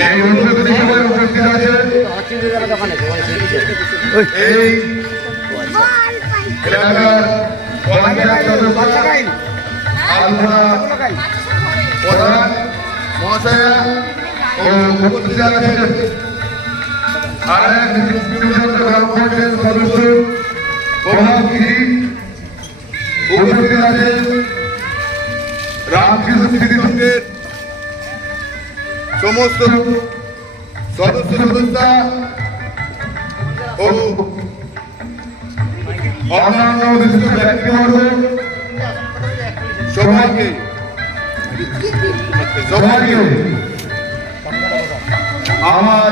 এই উদ্বোধনী সভায় উপস্থিত আছে। এই। এলাকার পঞ্চায়েত সদস্য আলপনা প্রধান মহাশয়া ও উপস্থিত আছেন আর এক গ্রাম পঞ্চায়েত সদস্য প্রভাবগিরি উপস্থিত আছেন রামকৃষ্ণ সমস্ত সদস্য সদস্যা ও অন্যান্য সবাইকে সবাইকে আমার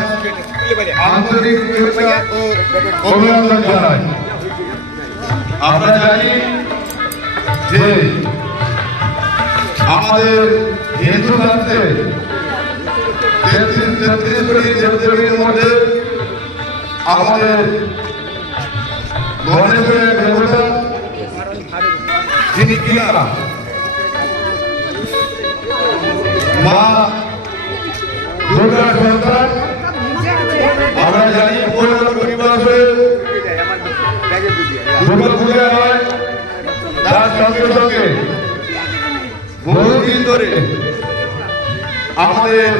আন্তরিক শুভেচ্ছা ও অভিনন্দন জানাই। আমরা জানি যে আমাদের হিন্দু শাস্ত্রে মধ্যে আমাদের গণেশের দেবতা যিনি কিনা মা দুর্গার সন্তান আমরা জানি পনেরো পরিবারে দুর্গা পূজা হয় তার সঙ্গে সঙ্গে বহুদিন ধরে আমাদের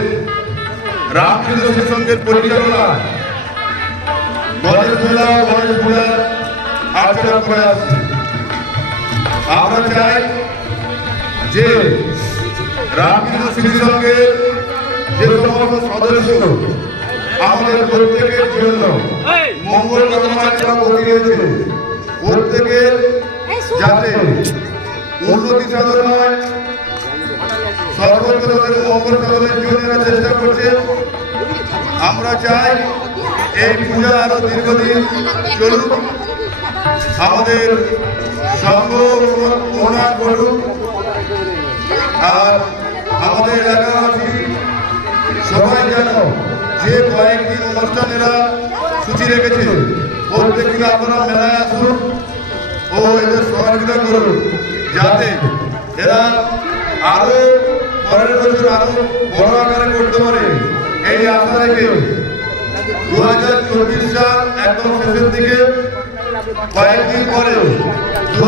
রামকৃষ্ণ সঙ্গের পরিচালনা গণেশ পূজা গণেশ পূজার আচরণ করে আসছে আমরা চাই যে রামকৃষ্ণ সঙ্গের যে সমস্ত সদস্য আমাদের প্রত্যেকের জন্য মঙ্গল কামনা করিয়েছে প্রত্যেকের যাতে উন্নতি সাধন হয়। সাধনের জন্য এরা চেষ্টা করছে। আমরা চাই এই পূজা আরও দীর্ঘদিন চলুক। আমাদের সঙ্গ উন্নয়ন করুক। আর আমাদের এলাকাবাসী সবাই যেন যে কয়েকদিন অনুষ্ঠানেরা সূচি রেখেছে প্রত্যেক দিন আপনারা মেলায় আসুন ও এদের সহযোগিতা করুন। যাতে এরা আরও পরের বছর আরও বড় আকারে করতে পারে। এই আশা রেখে দু হাজার চব্বিশ সাল একদম শেষের দিকে কয়েকদিন পরে দু